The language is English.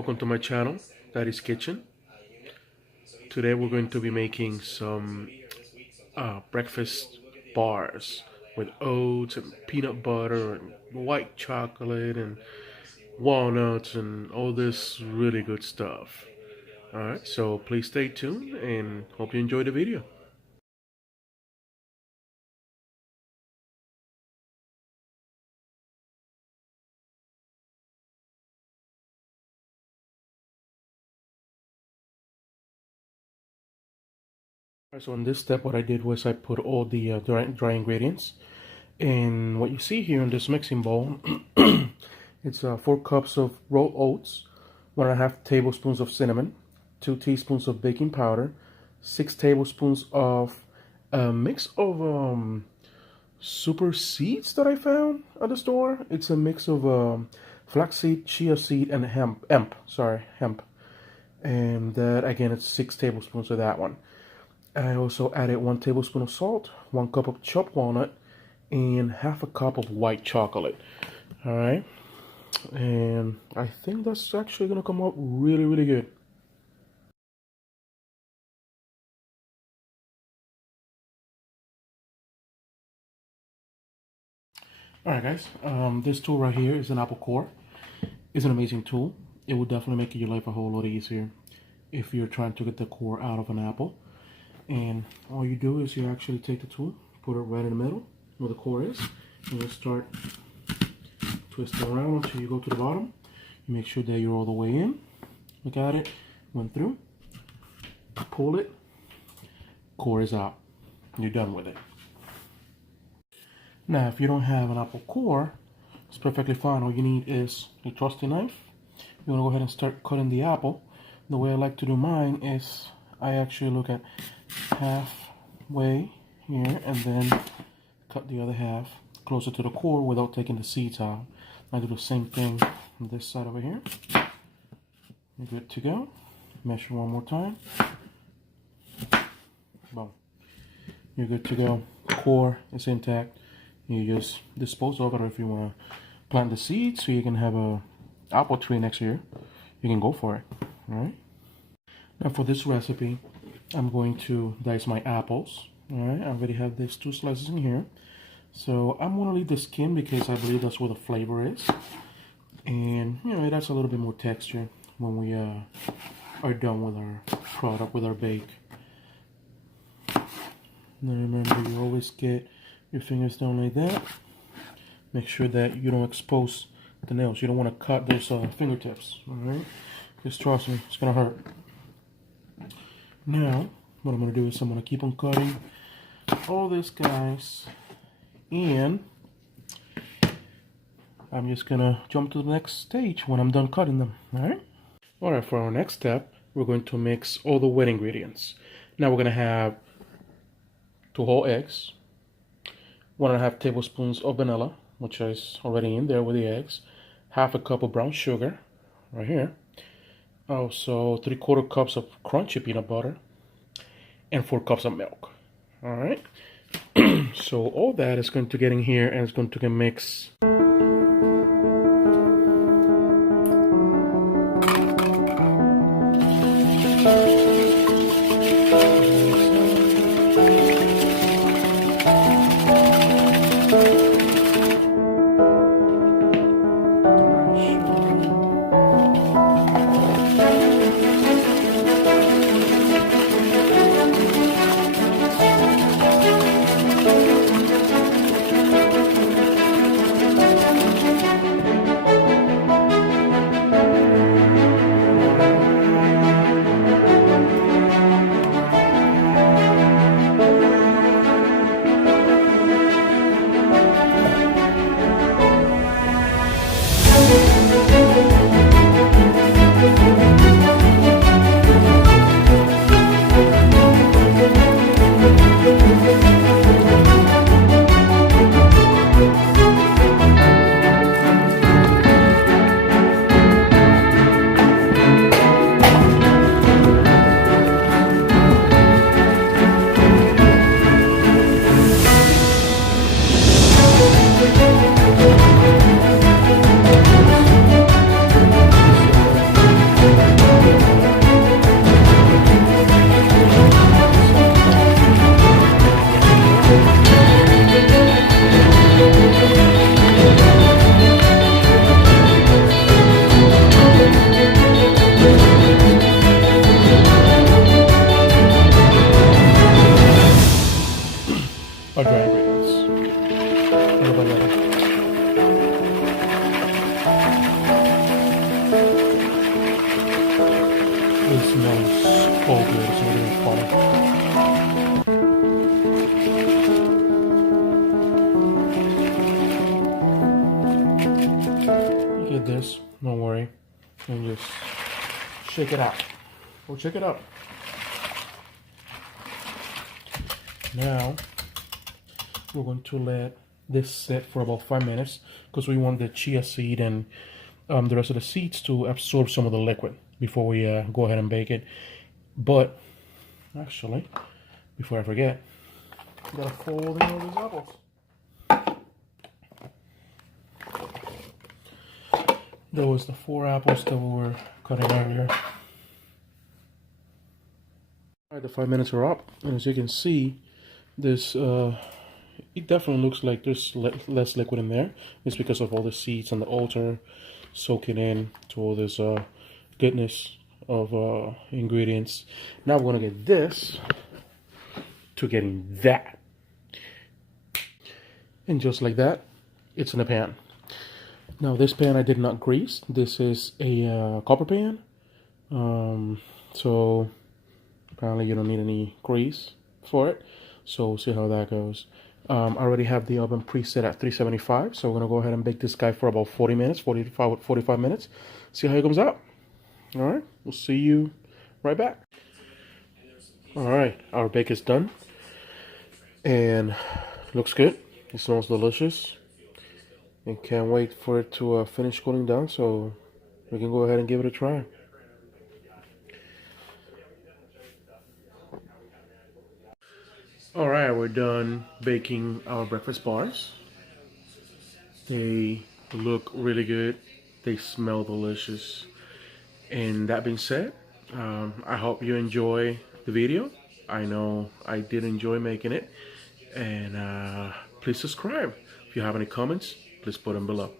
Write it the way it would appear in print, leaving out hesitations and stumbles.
Welcome to my channel, Daddy's Kitchen. Today we're going to be making some breakfast bars with oats and peanut butter and white chocolate and walnuts and all this really good stuff. Alright, so please stay tuned and hope you enjoy the video. So in this step, what I did was I put all the dry ingredients. And what you see here in this mixing bowl, it's 4 cups of rolled oats, 1.5 tablespoons of cinnamon, 2 teaspoons of baking powder, 6 tablespoons of a mix of super seeds that I found at the store. It's a mix of flaxseed, chia seed, and hemp. And that again, it's 6 tablespoons of that one. I also added 1 tablespoon of salt, 1 cup of chopped walnut, and 1/2 cup of white chocolate. All right, and I think that's actually gonna come out really good. All right, guys, this tool right here is an apple core. It's an amazing tool. It will definitely make your life a whole lot easier if you're trying to get the core out of an apple. And all you do is you actually take the tool, put it right in the middle where the core is, and you start twisting around until you go to the bottom. You make sure that you're all the way in. Look at it, went through, pull it, core is out. You're done with it. Now, if you don't have an apple core, it's perfectly fine. All you need is a trusty knife. You want to go ahead and start cutting the apple. The way I like to do mine is I actually look at halfway here and then cut the other half closer to the core without taking the seeds out. I do the same thing on this side over here. You're good to go. Measure one more time. Boom. You're good to go. The core is intact. You just dispose of it, or if you want to plant the seeds so you can have a apple tree next year, you can go for it. All right. Now for this recipe, I'm going to dice my apples. All right, I already have these 2 slices in here. So I'm going to leave the skin because I believe that's where the flavor is. And, you know, it adds a little bit more texture when we are done with our product, with our bake. Now remember, you always get your fingers down like that. Make sure that you don't expose the nails. You don't want to cut those fingertips, all right? Just trust me, it's going to hurt. Now, what I'm going to do is I'm going to keep on cutting all this, guys, and I'm just going to jump to the next stage when I'm done cutting them, all right? All right, for our next step, we're going to mix all the wet ingredients. Now we're going to have 2 whole eggs, 1.5 tablespoons of vanilla, which is already in there with the eggs, 1/2 cup of brown sugar, right here. Also 3/4 cups of crunchy peanut butter and 4 cups of milk. All right. So all that is going to get in here and it's going to get mixed. It smells so good. It's not even funny. You get this, don't worry, and just shake it out. Well, check it out. Now we're going to let this sit for about 5 minutes because we want the chia seed and the rest of the seeds to absorb some of the liquid before we go ahead and bake it. But actually, before I forget, I gotta fold in all these apples. There was the 4 apples that we were cutting earlier. Alright, the 5 minutes are up, and as you can see, this it definitely looks like there's less liquid in there. It's because of all the seeds and the altar soaking in to all this goodness of ingredients. Now we're gonna get this to getting that, and just like that, it's in a pan. Now this pan I did not grease. This is a copper pan, so apparently you don't need any grease for it. So we'll see how that goes. I already have the oven preset at 375, so we're gonna go ahead and bake this guy for about 40 minutes, 45 minutes. See how it comes out. All right, we'll see you right back. All right, our bake is done, and looks good. It smells delicious, and can't wait for it to finish cooling down, so we can go ahead and give it a try. All right, we're done baking our breakfast bars. They look really good. They smell delicious. And that being said, I hope you enjoy the video. I know I did enjoy making it. And please subscribe. If you have any comments, please put them below.